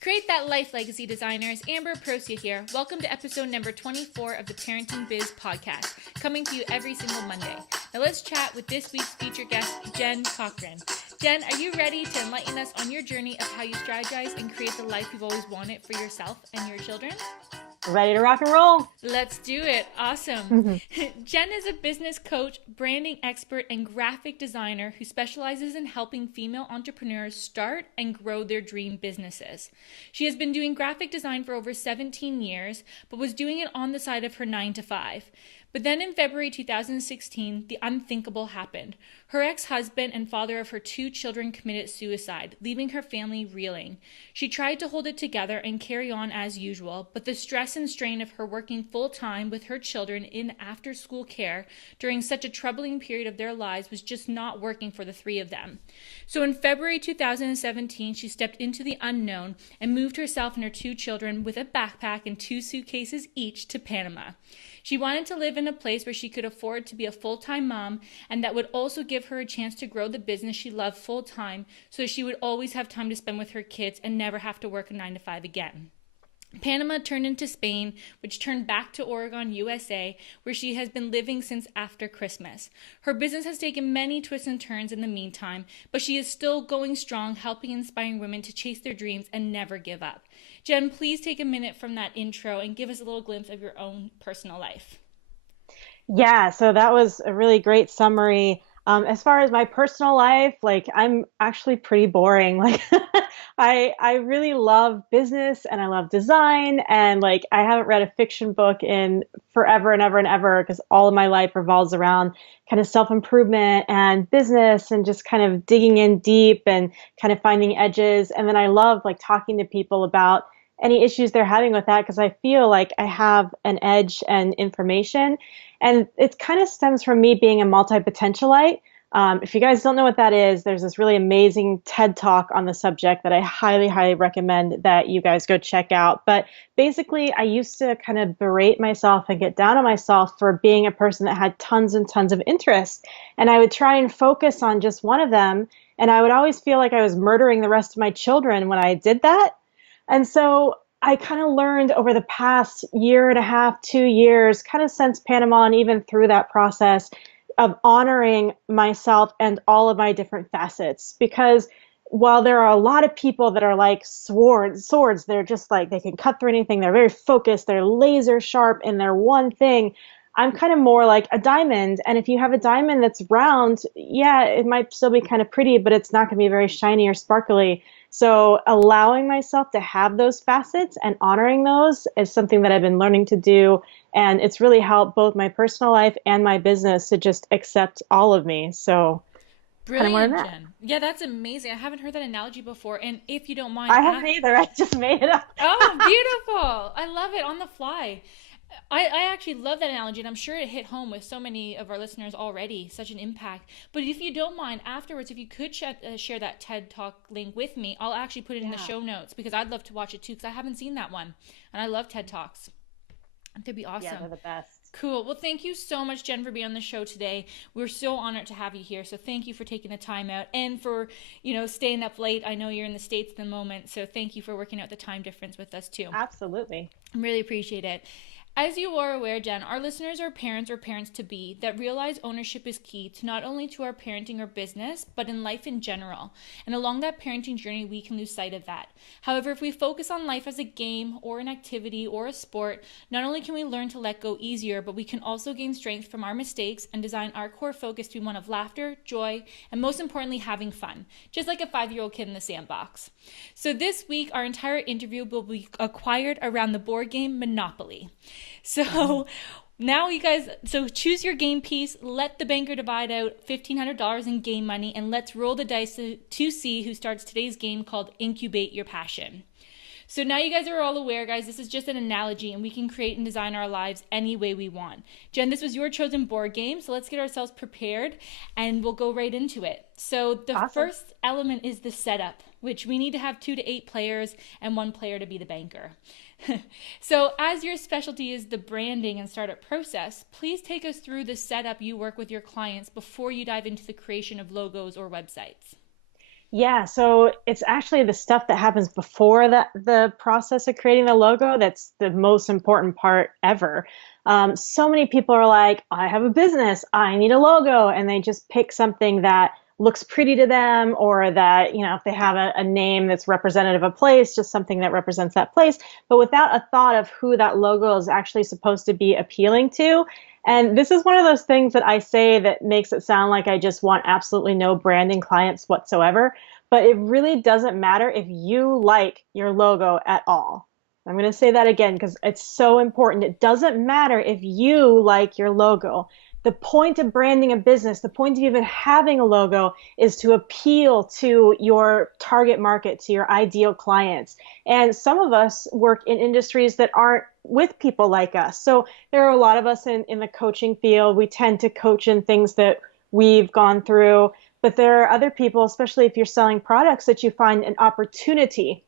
Create that life, legacy designers. Amber Prosia here. Welcome to episode number 24 of the Parenting Biz Podcast, coming to you every single Monday. Now let's chat with this week's featured guest, Jen Cochrane. Jen, are you ready to enlighten us on your journey of how you strategize and create the life you've always wanted for yourself and your children? Ready to rock and roll. Let's do it. Awesome. Jen is a business coach, branding expert, and graphic designer who specializes in helping female entrepreneurs start and grow their dream businesses. She has been doing graphic design for over 17 years, but was doing it on the side of her 9-to-5. But then in February 2016, the unthinkable happened. Her ex-husband and father of her 2 children committed suicide, leaving her family reeling. She tried to hold it together and carry on as usual, but the stress and strain of her working full-time with her children in after-school care during such a troubling period of their lives was just not working for the 3 of them. So in February 2017, she stepped into the unknown and moved herself and her 2 children with a backpack and 2 suitcases each to Panama. She wanted to live in a place where she could afford to be a full-time mom and that would also give her a chance to grow the business she loved full-time so she would always have time to spend with her kids and never have to work a 9-to-5 again. Panama turned into Spain, which turned back to Oregon, USA, where she has been living since after Christmas. Her business has taken many twists and turns in the meantime, but she is still going strong, helping and inspiring women to chase their dreams and never give up. Jen, please take a minute from that intro and give us a little glimpse of your own personal life. Yeah, so that was a really great summary. As far as my personal life, I'm actually pretty boring. I really love business and I love design, and I haven't read a fiction book in forever and ever and ever because all of my life revolves around kind of self-improvement and business and just kind of digging in deep and kind of finding edges. And then I love talking to people about any issues they're having with that because I feel like I have an edge and information. And it kind of stems from me being a multi-potentialite. If you guys don't know what that is, there's this really amazing TED Talk on the subject that I highly, highly recommend that you guys go check out. But basically, I used to kind of berate myself and get down on myself for being a person that had tons and tons of interests. And I would try and focus on just one of them. And I would always feel like I was murdering the rest of my children when I did that. And so I kind of learned over the past year and a half, 2 years, kind of since Panama and even through that process of honoring myself and all of my different facets. Because while there are a lot of people that are like swords, they're just they can cut through anything. They're very focused. They're laser sharp in their one thing. I'm kind of more like a diamond. And if you have a diamond that's round, yeah, it might still be kind of pretty, but it's not going to be very shiny or sparkly. So allowing myself to have those facets and honoring those is something that I've been learning to do. And it's really helped both my personal life and my business to just accept all of me. So Brilliant, Jen. Yeah, that's amazing. I haven't heard that analogy before. And if you don't mind, I haven't either. I just made it up. Oh, beautiful. I love it on the fly. I actually love that analogy, and I'm sure it hit home with so many of our listeners already, such an impact. But if you don't mind, afterwards, if you could share that TED Talk link with me, I'll actually put it in the show notes because I'd love to watch it too because I haven't seen that one. And I love TED Talks. They'd be awesome. Yeah, they're the best. Cool. Well, thank you so much, Jen, for being on the show today. We're so honored to have you here. So thank you for taking the time out and for, staying up late. I know you're in the States at the moment. So thank you for working out the time difference with us too. Absolutely. I really appreciate it. As you are aware, Jen, our listeners are parents or parents-to-be that realize ownership is key to not only to our parenting or business, but in life in general. And along that parenting journey, we can lose sight of that. However, if we focus on life as a game or an activity or a sport, not only can we learn to let go easier, but we can also gain strength from our mistakes and design our core focus to be one of laughter, joy, and most importantly, having fun, just like a 5-year-old kid in the sandbox. So this week, our entire interview will be acquired around the board game Monopoly. So now you guys, choose your game piece, let the banker divide out $1,500 in game money, and let's roll the dice to see who starts today's game called Incubate Your Passion. So now you guys are all aware, guys, this is just an analogy and we can create and design our lives any way we want. Jen, this was your chosen board game, so let's get ourselves prepared and we'll go right into it. So the first element is the setup, which we need to have 2 to 8 players and 1 player to be the banker. So as your specialty is the branding and startup process, please take us through the setup you work with your clients before you dive into the creation of logos or websites. Yeah, so it's actually the stuff that happens before the process of creating the logo that's the most important part ever. So many people are like, I have a business, I need a logo, and they just pick something that looks pretty to them, or that, if they have a name that's representative of a place, just something that represents that place, but without a thought of who that logo is actually supposed to be appealing to. And this is one of those things that I say that makes it sound like I just want absolutely no branding clients whatsoever. But it really doesn't matter if you like your logo at all. I'm going to say that again because it's so important. It doesn't matter if you like your logo. The point of branding a business, the point of even having a logo is to appeal to your target market, to your ideal clients. And some of us work in industries that aren't with people like us. So there are a lot of us in the coaching field. We tend to coach in things that we've gone through, but there are other people, especially if you're selling products, that you find an opportunity.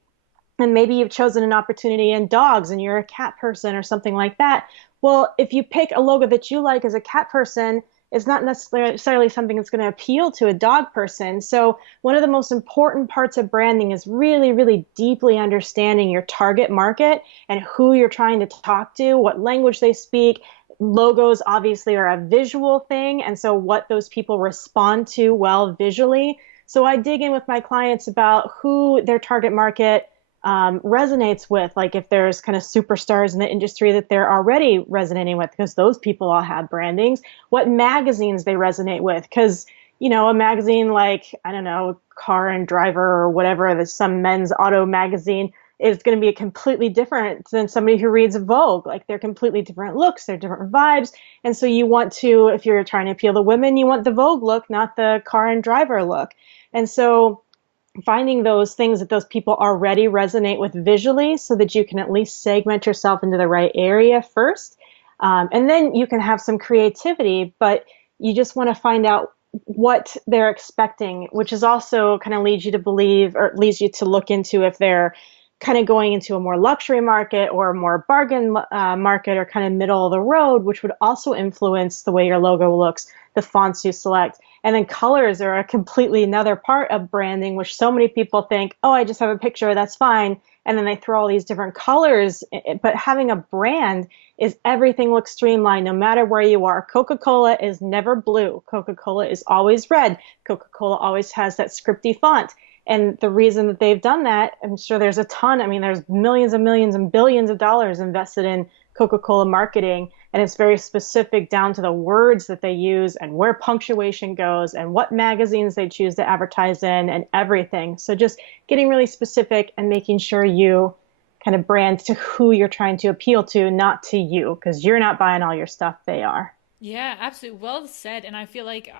And maybe you've chosen an opportunity in dogs and you're a cat person or something like that. Well, if you pick a logo that you like as a cat person, it's not necessarily something that's going to appeal to a dog person. So, one of the most important parts of branding is really, really deeply understanding your target market and who you're trying to talk to, what language they speak. Logos obviously are a visual thing, and so what those people respond to well visually. So, I dig in with my clients about who their target market resonates with, like if there's kind of superstars in the industry that they're already resonating with, because those people all have brandings, what magazines they resonate with, because a magazine like, I don't know, Car and Driver or whatever, there's some men's auto magazine, is going to be completely different than somebody who reads Vogue. Like they're completely different looks, they're different vibes. And so you want to, if you're trying to appeal to women, you want the Vogue look, not the Car and Driver look. And so finding those things that those people already resonate with visually so that you can at least segment yourself into the right area first. And then you can have some creativity, but you just want to find out what they're expecting, which is also kind of leads you to believe, or leads you to look into if they're kind of going into a more luxury market or a more bargain market, or kind of middle of the road, which would also influence the way your logo looks, the fonts you select. And then colors are a completely another part of branding, which so many people think, oh, I just have a picture, that's fine. And then they throw all these different colors. But having a brand is everything looks streamlined no matter where you are. Coca-Cola is never blue. Coca-Cola is always red. Coca-Cola always has that scripty font. And the reason that they've done that, I'm sure there's a ton. I mean, there's millions and millions and billions of dollars invested in Coca-Cola marketing, and it's very specific down to the words that they use and where punctuation goes and what magazines they choose to advertise in and everything. So just getting really specific and making sure you kind of brand to who you're trying to appeal to, not to you, because you're not buying all your stuff, they are. Yeah, absolutely. Well said. And I feel like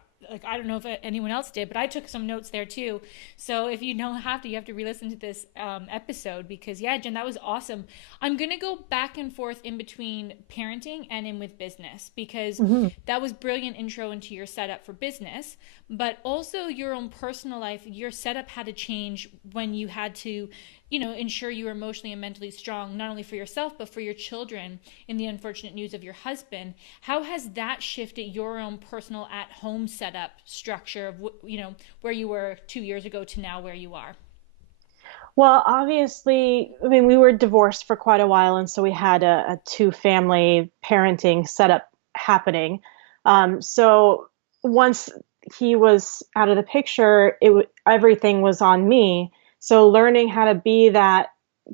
I don't know if anyone else did, but I took some notes there too. So if you don't have to, you have to re-listen to this episode because yeah, Jen, that was awesome. I'm gonna go back and forth in between parenting and in with business because Mm-hmm. that was brilliant intro into your setup for business, but also your own personal life. Your setup had to change when you had to ensure you were emotionally and mentally strong, not only for yourself, but for your children in the unfortunate news of your husband. How has that shifted your own personal at home setup structure of, where you were 2 years ago to now where you are? Well, obviously, I mean, we were divorced for quite a while, and so we had a two-family parenting setup happening. So once he was out of the picture, everything was on me. So learning how to be that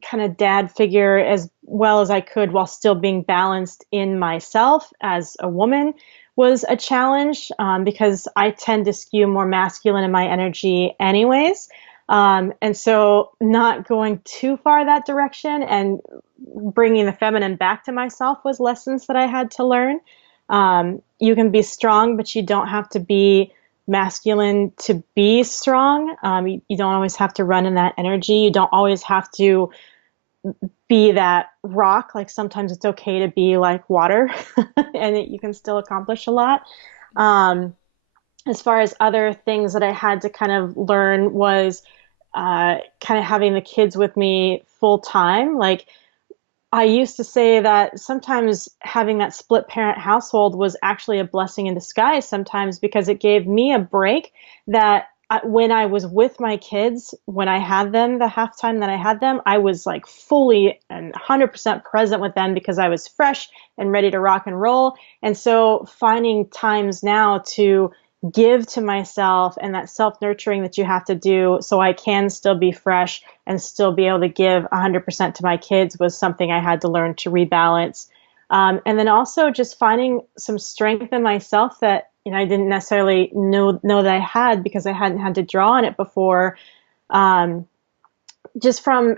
kind of dad figure as well as I could while still being balanced in myself as a woman was a challenge, because I tend to skew more masculine in my energy anyways. And so not going too far that direction and bringing the feminine back to myself was lessons that I had to learn. You can be strong, but you don't have to be masculine to be strong. You don't always have to run in that energy. You don't always have to be that rock. Like sometimes it's okay to be like water and you can still accomplish a lot. Um, as far as other things that I had to kind of learn was kind of having the kids with me full time. Like I used to say that sometimes having that split parent household was actually a blessing in disguise sometimes because it gave me a break that when I was with my kids, when I had them, the half time that I had them, I was like fully and 100% present with them because I was fresh and ready to rock and roll. And so finding times now to give to myself and that self nurturing that you have to do so I can still be fresh and still be able to give 100% to my kids was something I had to learn to rebalance. And then also just finding some strength in myself that I didn't necessarily know that I had because I hadn't had to draw on it before. Um, just from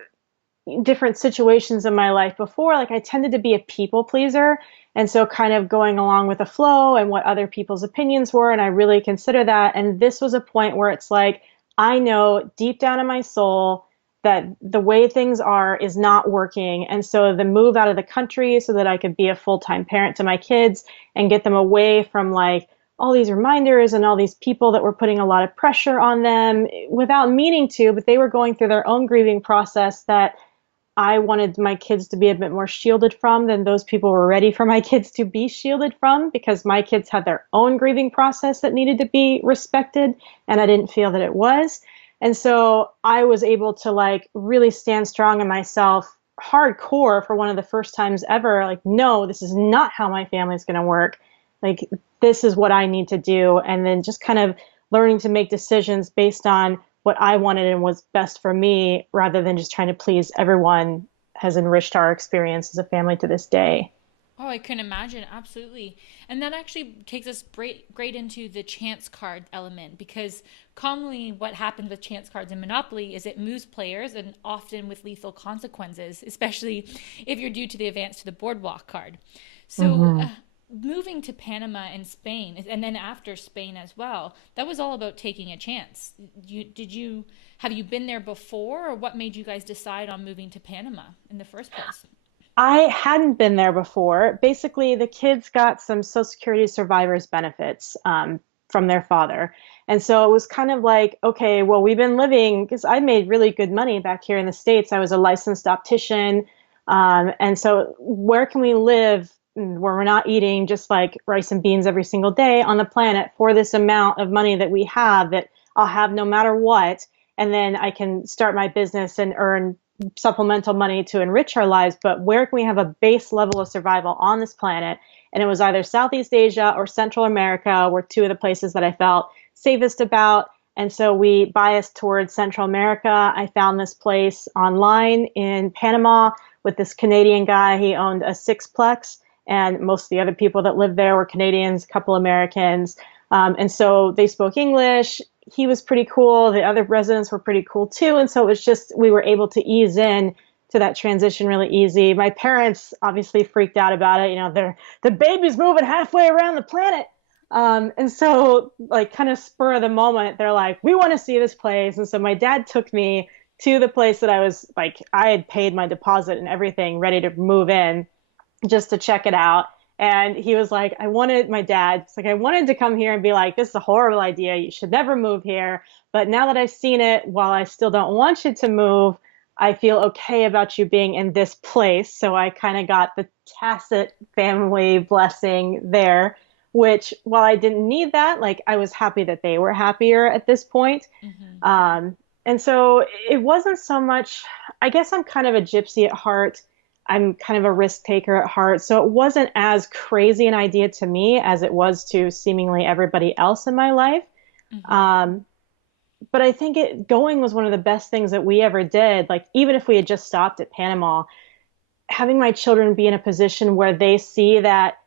different situations in my life before, like I tended to be a people pleaser. And so kind of going along with the flow and what other people's opinions were. And I really consider that. And this was a point where it's like, I know deep down in my soul that the way things are is not working. And so the move out of the country so that I could be a full-time parent to my kids and get them away from like all these reminders and all these people that were putting a lot of pressure on them without meaning to, but they were going through their own grieving process that I wanted my kids to be a bit more shielded from than those people were ready for my kids to be shielded from because my kids had their own grieving process that needed to be respected and I didn't feel that it was. And so I was able to like really stand strong in myself hardcore for one of the first times ever. Like, no, this is not how my family's going to work. Like, this is what I need to do. And then just kind of learning to make decisions based on what I wanted and was best for me rather than just trying to please everyone has enriched our experience as a family to this day. Oh, I can imagine. Absolutely. And that actually takes us great into the chance card element because commonly what happens with chance cards in Monopoly is it moves players and often with lethal consequences, especially if you're due to the advance to the boardwalk card. So, Hmm. moving to Panama and Spain, and then after Spain as well, that was all about taking a chance. Have you been there before, or what made you guys decide on moving to Panama in the first place? I hadn't been there before. Basically, the kids got some Social Security survivors benefits from their father. And so it was kind of like, okay, well, we've been living, because I made really good money back here in the States. I was a licensed optician. And so where can we live where we're not eating just like rice and beans every single day on the planet for this amount of money that we have that I'll have no matter what? And then I can start my business and earn supplemental money to enrich our lives, but where can we have a base level of survival on this planet? And it was either Southeast Asia or Central America were two of the places that I felt safest about. And so we biased towards Central America. I found this place online in Panama with this Canadian guy. He owned a sixplex, and most of the other people that lived there were Canadians, a couple Americans. And so they spoke English. He was pretty cool. The other residents were pretty cool too. And so it was just, we were able to ease in to that transition really easy. My parents obviously freaked out about it. The baby's moving halfway around the planet. And so like kind of spur of the moment, they're like, we want to see this place. And so my dad took me to the place that I was like, I had paid my deposit and everything ready to move in just to check it out. And he was like, my dad's like, I wanted to come here and be like, this is a horrible idea. You should never move here. But now that I've seen it, while I still don't want you to move, I feel okay about you being in this place. So I kind of got the tacit family blessing there, which while I didn't need that, like I was happy that they were happier at this point. Hmm. And so it wasn't so much, I guess I'm kind of a gypsy at heart. I'm kind of a risk taker at heart. So it wasn't as crazy an idea to me as it was to seemingly everybody else in my life. Hmm. Um, but I think going was one of the best things that we ever did. Like, even if we had just stopped at Panama, having my children be in a position where they see that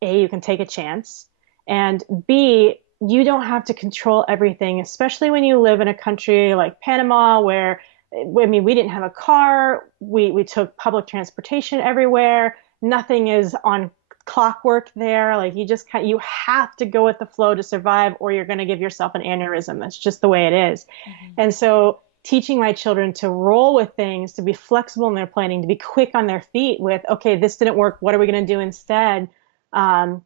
A, you can take a chance, and B, you don't have to control everything, especially when you live in a country like Panama where I mean, we didn't have a car. We took public transportation everywhere. Nothing is on clockwork there. Like you have to go with the flow to survive, or you're going to give yourself an aneurysm. That's just the way it is. Hmm. And so teaching my children to roll with things, to be flexible in their planning, to be quick on their feet with, okay, this didn't work. What are we going to do instead? Um,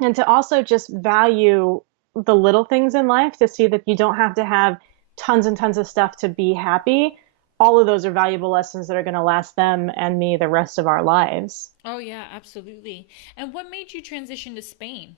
and to also just value the little things in life to see that you don't have to have tons and tons of stuff to be happy. All of those are valuable lessons that are going to last them and me the rest of our lives. Oh, yeah, absolutely. And what made you transition to Spain?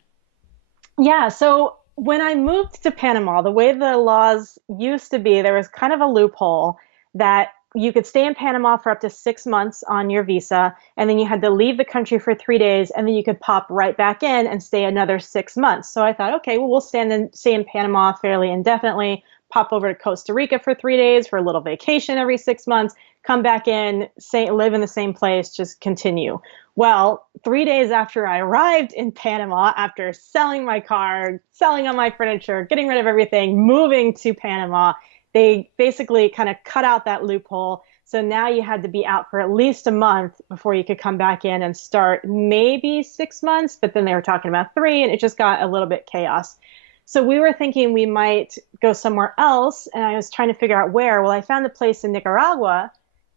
Yeah, so when I moved to Panama, the way the laws used to be, there was kind of a loophole that you could stay in Panama for up to 6 months on your visa, and then you had to leave the country for 3 days, and then you could pop right back in and stay another 6 months. So I thought, okay, well, we'll stay in Panama fairly indefinitely, pop over to Costa Rica for 3 days for a little vacation every 6 months, come back in, live in the same place, just continue. Well, 3 days after I arrived in Panama, after selling my car, selling all my furniture, getting rid of everything, moving to Panama, they basically kind of cut out that loophole. So now you had to be out for at least a month before you could come back in and start maybe 6 months, but then they were talking about three, and it just got a little bit chaos. So we were thinking we might go somewhere else, and I was trying to figure out where. Well, I found a place in Nicaragua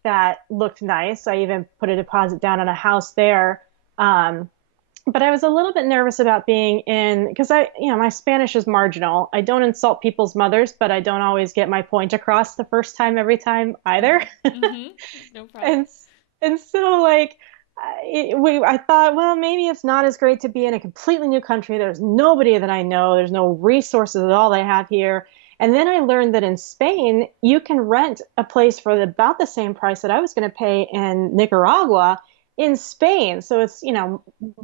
that looked nice. I even put a deposit down on a house there. Um, but I was a little bit nervous about being in because my Spanish is marginal. I don't insult people's mothers, but I don't always get my point across the first time every time either. Mm-hmm. No problem. And and so like I thought, well, maybe it's not as great to be in a completely new country. There's nobody that I know. There's no resources at all they have here. And then I learned that in Spain, you can rent a place for about the same price that I was going to pay in Nicaragua in Spain. So it's,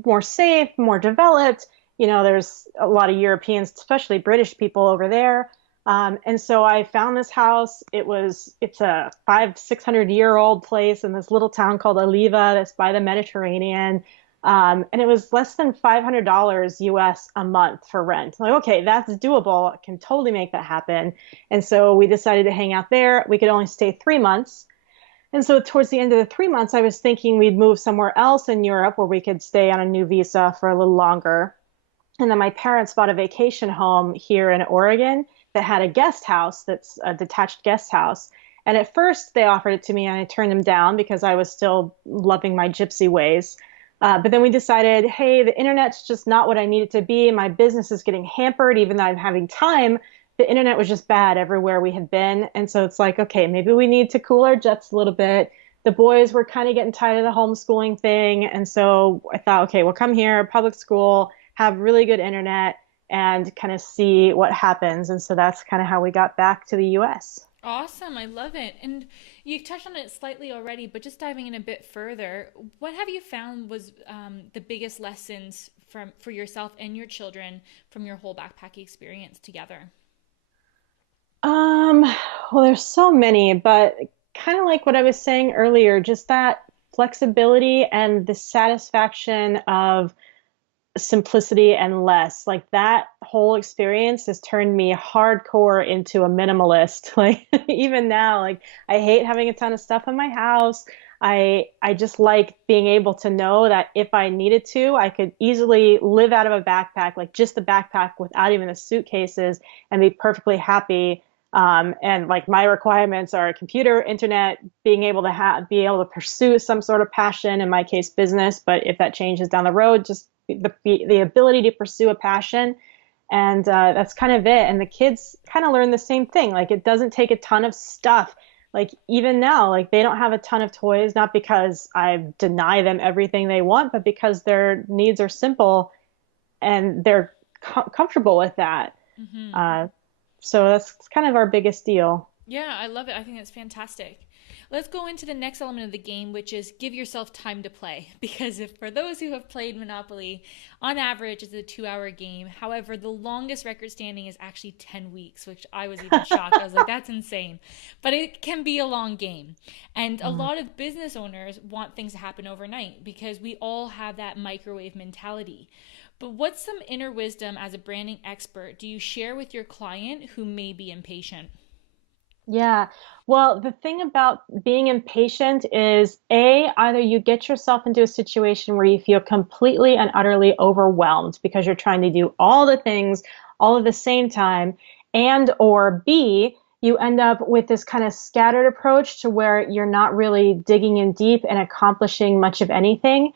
more safe, more developed. There's a lot of Europeans, especially British people over there. And so I found this house. It's a 600-year-old place in this little town called Oliva that's by the Mediterranean. And it was less than $500 US a month for rent. Like, okay, that's doable. I can totally make that happen. And so we decided to hang out there. We could only stay 3 months. And so towards the end of the 3 months, I was thinking we'd move somewhere else in Europe where we could stay on a new visa for a little longer. And then my parents bought a vacation home here in Oregon that had a guest house that's a detached guest house. And at first they offered it to me and I turned them down because I was still loving my gypsy ways. But then we decided, hey, the internet's just not what I need it to be. My business is getting hampered, even though I'm having time. The internet was just bad everywhere we had been. And so it's like, okay, maybe we need to cool our jets a little bit. The boys were kind of getting tired of the homeschooling thing. And so I thought, okay, we'll come here, public school, have really good internet, and kind of see what happens. And so that's kind of how we got back to the US. Awesome. I love it. And you touched on it slightly already, but just diving in a bit further, what have you found was the biggest lessons for yourself and your children from your whole backpacking experience together? Um, well, there's so many, but kind of like what I was saying earlier, just that flexibility and the satisfaction of simplicity and less. Like that whole experience has turned me hardcore into a minimalist. Like even now, like I hate having a ton of stuff in my house. I just like being able to know that if I needed to, I could easily live out of a backpack, like just the backpack without even the suitcases and be perfectly happy. And like my requirements are computer, internet, being able to be able to pursue some sort of passion, in my case, business. But if that changes down the road, just the ability to pursue a passion. And that's kind of it. And the kids kind of learn the same thing. Like it doesn't take a ton of stuff. Like even now, like they don't have a ton of toys, not because I deny them everything they want, but because their needs are simple and they're comfortable with that. Hmm. Uh, so that's kind of our biggest deal. Yeah, I love it. I think that's fantastic. Let's go into the next element of the game, which is give yourself time to play. Because if for those who have played Monopoly, on average it's a 2 hour game. However, the longest record standing is actually 10 weeks, which I was even shocked. I was like, that's insane. But it can be a long game. And a Mm. lot of business owners want things to happen overnight because we all have that microwave mentality. But what's some inner wisdom as a branding expert do you share with your client who may be impatient? Yeah. Well, the thing about being impatient is either you get yourself into a situation where you feel completely and utterly overwhelmed because you're trying to do all the things all at the same time, and or B, you end up with this kind of scattered approach to where you're not really digging in deep and accomplishing much of anything.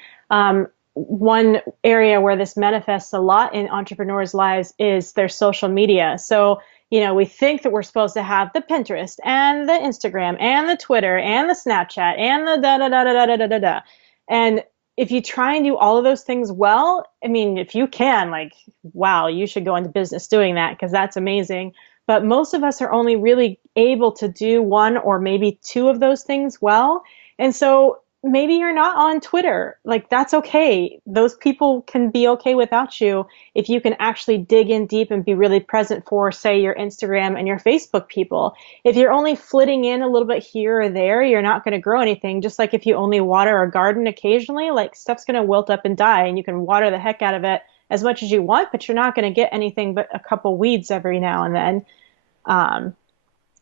One area where this manifests a lot in entrepreneurs' lives is their social media. So we think that we're supposed to have the Pinterest and the Instagram and the Twitter and the Snapchat and the da da da da da da da da da. And if you try and do all of those things well, I mean, if you can, like, wow, you should go into business doing that because that's amazing. But most of us are only really able to do one or maybe two of those things well. And so maybe you're not on Twitter. Like, that's okay. Those people can be okay without you if you can actually dig in deep and be really present for, say, your Instagram and your Facebook people. If you're only flitting in a little bit here or there, you're not going to grow anything. Just like if you only water a garden occasionally, like stuff's going to wilt up and die, and you can water the heck out of it as much as you want, but you're not going to get anything but a couple weeds every now and then. Um,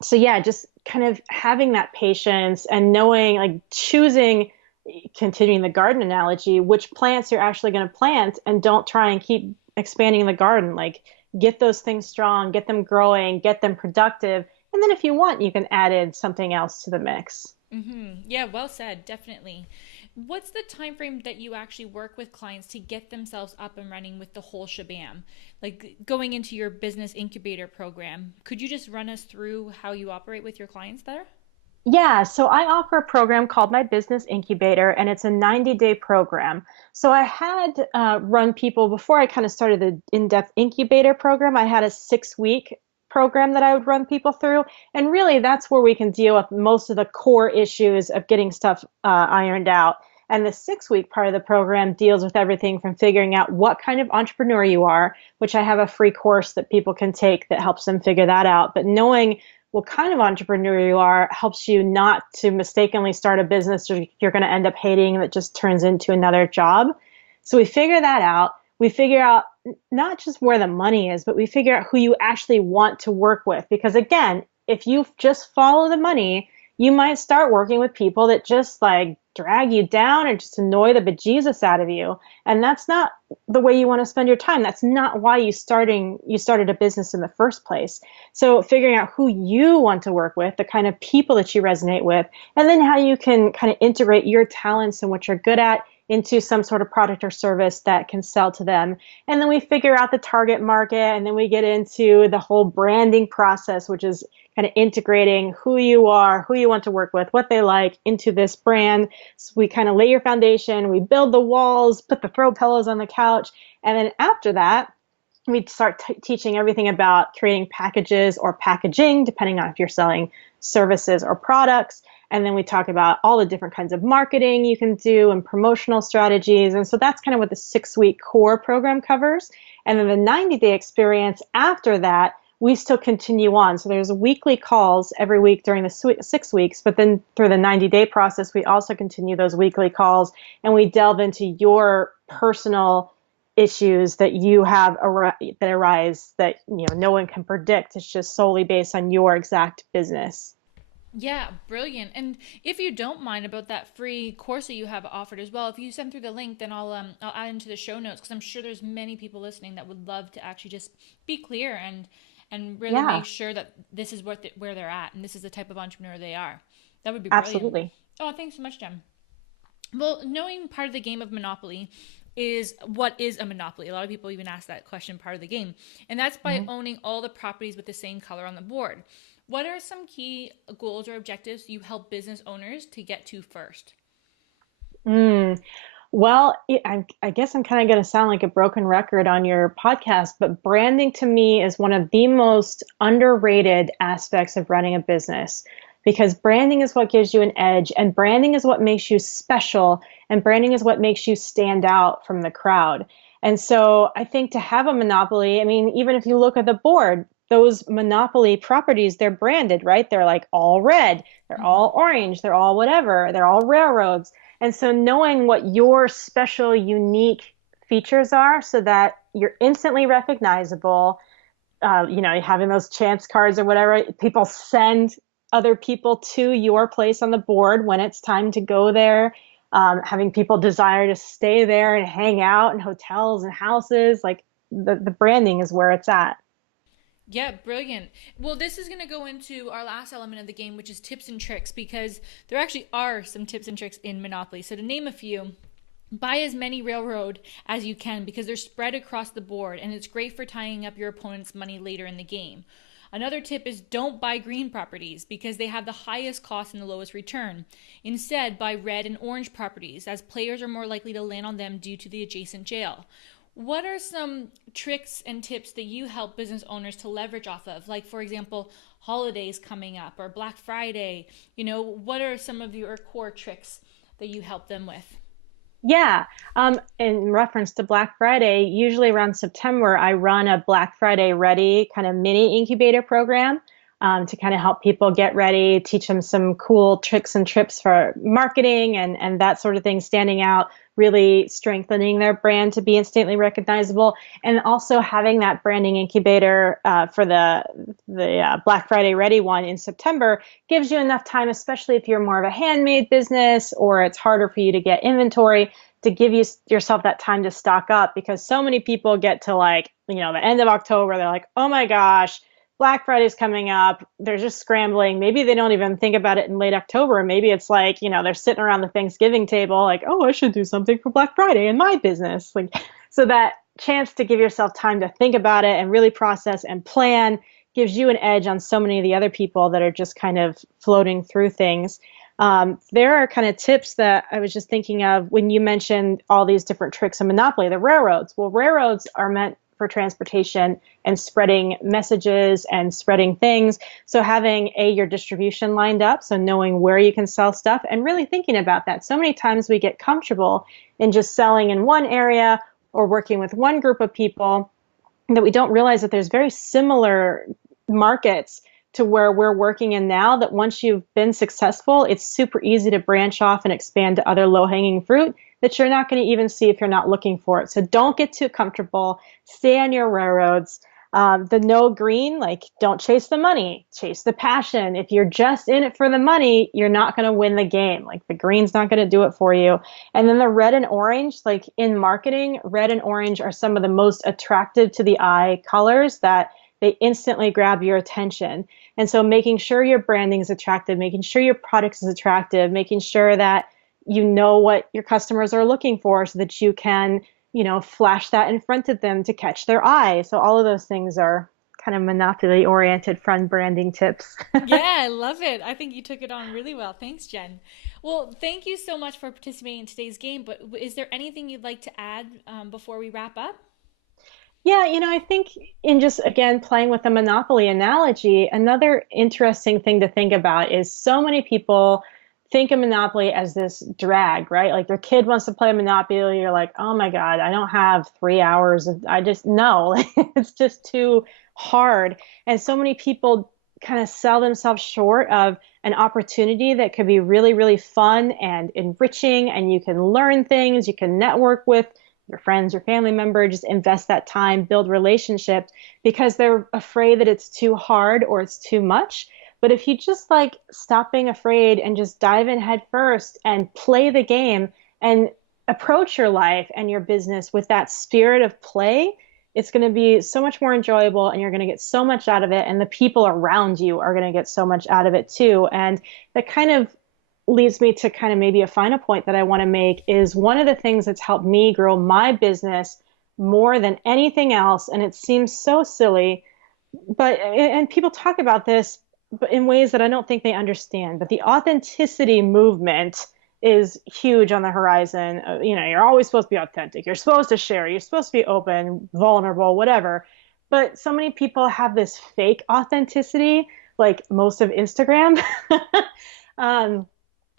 so yeah, just kind of having that patience and knowing, like choosing, continuing the garden analogy, which plants you're actually going to plant, and don't try and keep expanding the garden. Like get those things strong, get them growing, get them productive. And then if you want, you can add in something else to the mix. Yeah, well said, definitely. What's the time frame that you actually work with clients to get themselves up and running with the whole shebang? Like going into your business incubator program, could you just run us through how you operate with your clients there? Yeah, so I offer a program called my Business Incubator, and it's a 90-day program. So I had run people before I kind of started the in-depth incubator program. I had a 6-week program that I would run people through, and really that's where we can deal with most of the core issues of getting stuff ironed out. And the 6-week part of the program deals with everything from figuring out what kind of entrepreneur you are, which I have a free course that people can take that helps them figure that out. But knowing what kind of entrepreneur you are helps you not to mistakenly start a business you're going to end up hating that just turns into another job. So we figure that out. We figure out not just where the money is, but we figure out who you actually want to work with. Because again, if you just follow the money, you might start working with people that just like drag you down or just annoy the bejesus out of you. And that's not the way you want to spend your time. That's not why you started a business in the first place. So figuring out who you want to work with, the kind of people that you resonate with, and then how you can kind of integrate your talents and what you're good at into some sort of product or service that can sell to them. And then we figure out the target market, and then we get into the whole branding process, which is kind of integrating who you are, who you want to work with, what they like into this brand. So we kind of lay your foundation, we build the walls, put the throw pillows on the couch. And then after that, we start teaching everything about creating packages or packaging, depending on if you're selling services or products. And then we talk about all the different kinds of marketing you can do and promotional strategies. And so that's kind of what the 6-week core program covers. And then the 90-day experience after that, we still continue on. So there's weekly calls every week during the 6 weeks, but then through the 90-day process, we also continue those weekly calls, and we delve into your personal issues that you have that arise that no one can predict. It's just solely based on your exact business. Yeah, brilliant. And if you don't mind about that free course that you have offered as well, if you send through the link, then I'll add into the show notes because I'm sure there's many people listening that would love to actually just be clear and really Yeah, make sure that this is where they're at and this is the type of entrepreneur they are. That would be brilliant. absolutely. Oh, thanks so much, Jem. Well, knowing part of the game of Monopoly is what is a monopoly. A lot of people even ask that question, part of the game. And that's by owning all the properties with the same color on the board. What are some key goals or objectives you help business owners to get to first? Mm. Well, I guess I'm kind of going to sound like a broken record on your podcast, but branding to me is one of the most underrated aspects of running a business because branding is what gives you an edge, and branding is what makes you special, and branding is what makes you stand out from the crowd. And so I think to have a monopoly, I mean, even if you look at the board, those monopoly properties, they're branded, right? They're like all red, they're all orange, they're all whatever, they're all railroads. And so knowing what your special, unique features are so that you're instantly recognizable, having those chance cards or whatever, people send other people to your place on the board when it's time to go there. Having people desire to stay there and hang out in hotels and houses, like the branding is where it's at. Yeah, brilliant. Well, this is going to go into our last element of the game, which is tips and tricks, because there actually are some tips and tricks in Monopoly. So to name a few, buy as many railroad as you can because they're spread across the board and it's great for tying up your opponent's money later in the game. Another tip is don't buy green properties because they have the highest cost and the lowest return. Instead, buy red and orange properties as players are more likely to land on them due to the adjacent jail. What are some tricks and tips that you help business owners to leverage off of? Like, for example, holidays coming up or Black Friday. What are some of your core tricks that you help them with? Yeah. In reference to Black Friday, usually around September, I run a Black Friday Ready kind of mini incubator program to kind of help people get ready, teach them some cool tricks and trips for marketing and that sort of thing, standing out, really strengthening their brand to be instantly recognizable, and also having that branding incubator for the Black Friday Ready one in September gives you enough time, especially if you're more of a handmade business or it's harder for you to get inventory, to give yourself that time to stock up, because so many people get to like, the end of October, they're like, oh my gosh, Black Friday's coming up. They're just scrambling. Maybe they don't even think about it in late October. Maybe it's like, they're sitting around the Thanksgiving table like, oh, I should do something for Black Friday in my business. Like, so that chance to give yourself time to think about it and really process and plan gives you an edge on so many of the other people that are just kind of floating through things. There are kind of tips that I was just thinking of when you mentioned all these different tricks of Monopoly, the railroads. Well, railroads are meant for transportation and spreading messages and spreading things. So having your distribution lined up, so knowing where you can sell stuff and really thinking about that. So many times we get comfortable in just selling in one area or working with one group of people that we don't realize that there's very similar markets to where we're working in now, that once you've been successful, it's super easy to branch off and expand to other low-hanging fruit that you're not going to even see if you're not looking for it. So don't get too comfortable. Stay on your railroads. The no green, like don't chase the money, chase the passion. If you're just in it for the money, you're not going to win the game. Like the green's not going to do it for you. And then the red and orange, like in marketing, red and orange are some of the most attractive to the eye colors that they instantly grab your attention. And so making sure your branding is attractive, making sure your product is attractive, making sure that you know what your customers are looking for so that you can, flash that in front of them to catch their eye. So all of those things are kind of monopoly oriented fun branding tips. Yeah, I love it. I think you took it on really well. Thanks, Jen. Well, thank you so much for participating in today's game. But is there anything you'd like to add before we wrap up? Yeah, I think in just again playing with the Monopoly analogy, another interesting thing to think about is so many people think of Monopoly as this drag, right? Like their kid wants to play Monopoly, you're like, oh my God, I don't have 3 hours I just no, it's just too hard. And so many people kind of sell themselves short of an opportunity that could be really, really fun and enriching, and you can learn things, you can network with your friends, your family member, just invest that time, build relationships because they're afraid that it's too hard or it's too much. But if you just like stop being afraid and just dive in head first and play the game and approach your life and your business with that spirit of play, it's going to be so much more enjoyable and you're going to get so much out of it. And the people around you are going to get so much out of it too. And that kind of leads me to kind of maybe a final point that I want to make is one of the things that's helped me grow my business more than anything else. And it seems so silly, and people talk about this but in ways that I don't think they understand. But the authenticity movement is huge on the horizon. You're always supposed to be authentic. You're supposed to share. You're supposed to be open, vulnerable, whatever. But so many people have this fake authenticity, like most of Instagram. um,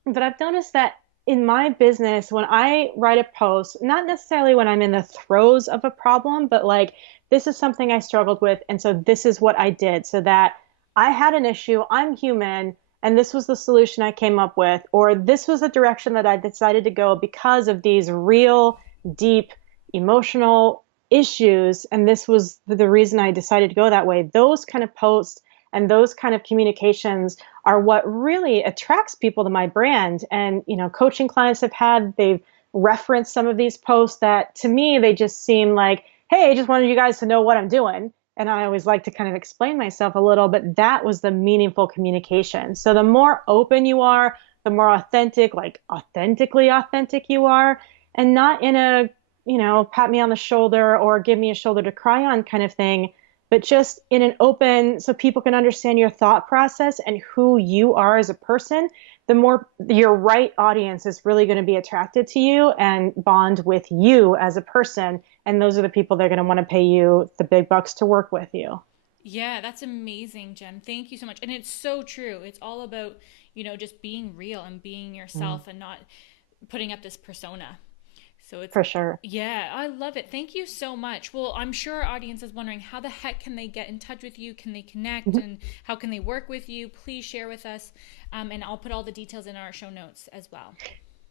but I've noticed that in my business, when I write a post, not necessarily when I'm in the throes of a problem, but like, this is something I struggled with. And so this is what I did so that I had an issue, I'm human, and this was the solution I came up with, or this was the direction that I decided to go because of these real, deep, emotional issues. And this was the reason I decided to go that way. Those kind of posts and those kind of communications are what really attracts people to my brand. And, coaching clients they've referenced some of these posts that to me, they just seem like, hey, I just wanted you guys to know what I'm doing. And I always like to kind of explain myself a little, but that was the meaningful communication. So the more open you are, the more authentic, like authentically authentic you are, and not in a, pat me on the shoulder or give me a shoulder to cry on kind of thing, but just in an open, so people can understand your thought process and who you are as a person. The more your right audience is really going to be attracted to you and bond with you as a person. And those are the people that are going to want to pay you the big bucks to work with you. Yeah, that's amazing, Jen. Thank you so much. And it's so true. It's all about, just being real and being yourself and not putting up this persona. So it's, For sure. yeah, I love it. Thank you so much. Well, I'm sure our audience is wondering, how the heck can they get in touch with you? Can they connect, and how can they work with you? Please share with us. And I'll put all the details in our show notes as well.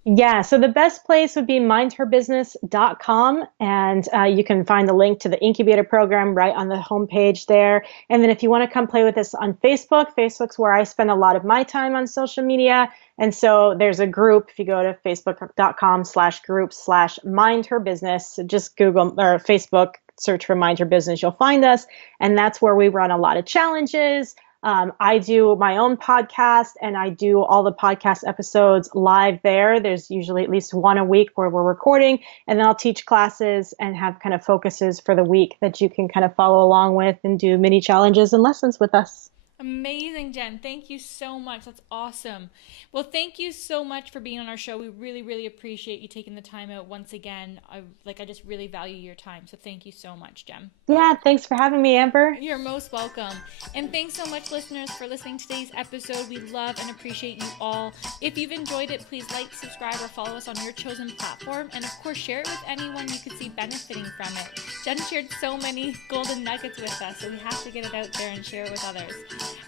Yeah, so the best place would be mindherbusiness.com. And you can find the link to the incubator program right on the homepage there. And then if you want to come play with us on Facebook, Facebook's where I spend a lot of my time on social media. And so there's a group. If you go to facebook.com/group/mindherbusiness, just Google or Facebook, search for Mind Her Business, you'll find us. And that's where we run a lot of challenges. I do my own podcast, and I do all the podcast episodes live there. There's usually at least one a week where we're recording, and then I'll teach classes and have kind of focuses for the week that you can kind of follow along with and do mini challenges and lessons with us. Amazing, Jen. Thank you so much. That's awesome. Well, thank you so much for being on our show. We really, really appreciate you taking the time out once again. I just really value your time. So thank you so much, Jen. Yeah, thanks for having me, Amber. You're most welcome. And thanks so much, listeners, for listening to today's episode. We love and appreciate you all. If you've enjoyed it, please like, subscribe, or follow us on your chosen platform. And of course, share it with anyone you could see benefiting from it. Jen shared so many golden nuggets with us, so we have to get it out there and share it with others.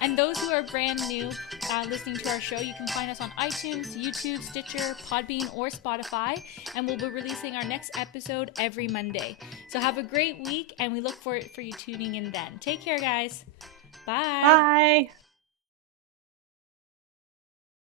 And those who are brand new listening to our show, you can find us on iTunes, YouTube, Stitcher, Podbean, or Spotify. And we'll be releasing our next episode every Monday. So have a great week, and we look forward for you tuning in then. Take care, guys. Bye. Bye.